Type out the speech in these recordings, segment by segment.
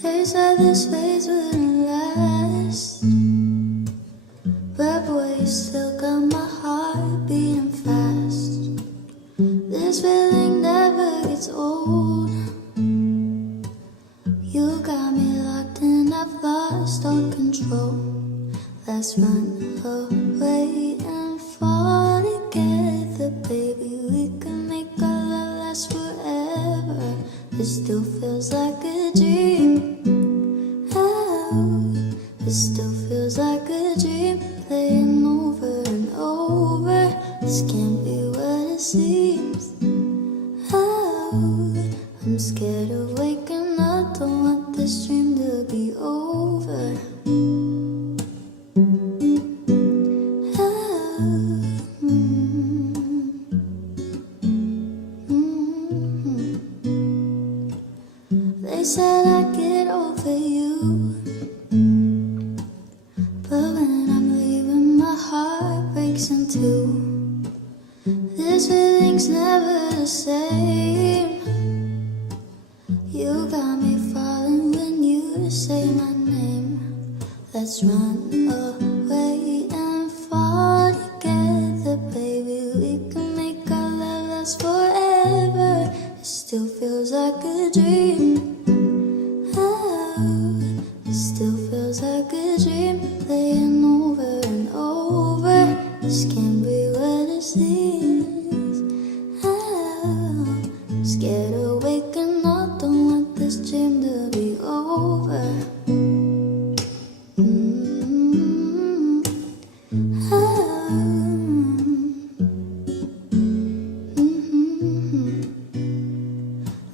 They said this phase wouldn't last, but boy, you still got my heart beating fast. This feeling never gets old. You got me locked and I've lost all control. Let's run away and fall together, baby. We can make our love last forever. It still feels like a dream. Oh, it still feels like a dream, playing over and over. This can't be what it seems. Oh, I'm scared of waking up. Don't want this dream to be over. They said I'd get over you, but when I'm leaving, my heart breaks in two. This feeling's never the same. You got me falling when you say my name. Let's run away and fall together, baby. We can make our love last forever. It still feels like a dream. Oh, it still feels like a dream, playing over and over. This can't be what it seems. Oh, I'm scared of waking up. Don't want this dream to be over.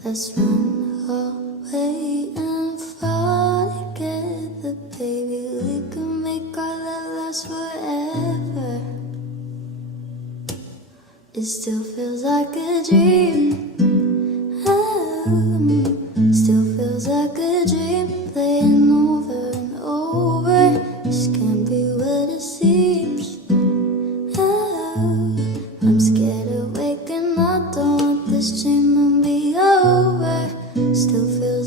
Let's run away and fall together, baby. We can make our love last forever. It still feels like a dream. Oh, still feels like a dream, playing over and over. This can't be what it seems. Oh, I'm scared of waking up. Don't want this dream to be over. Still feels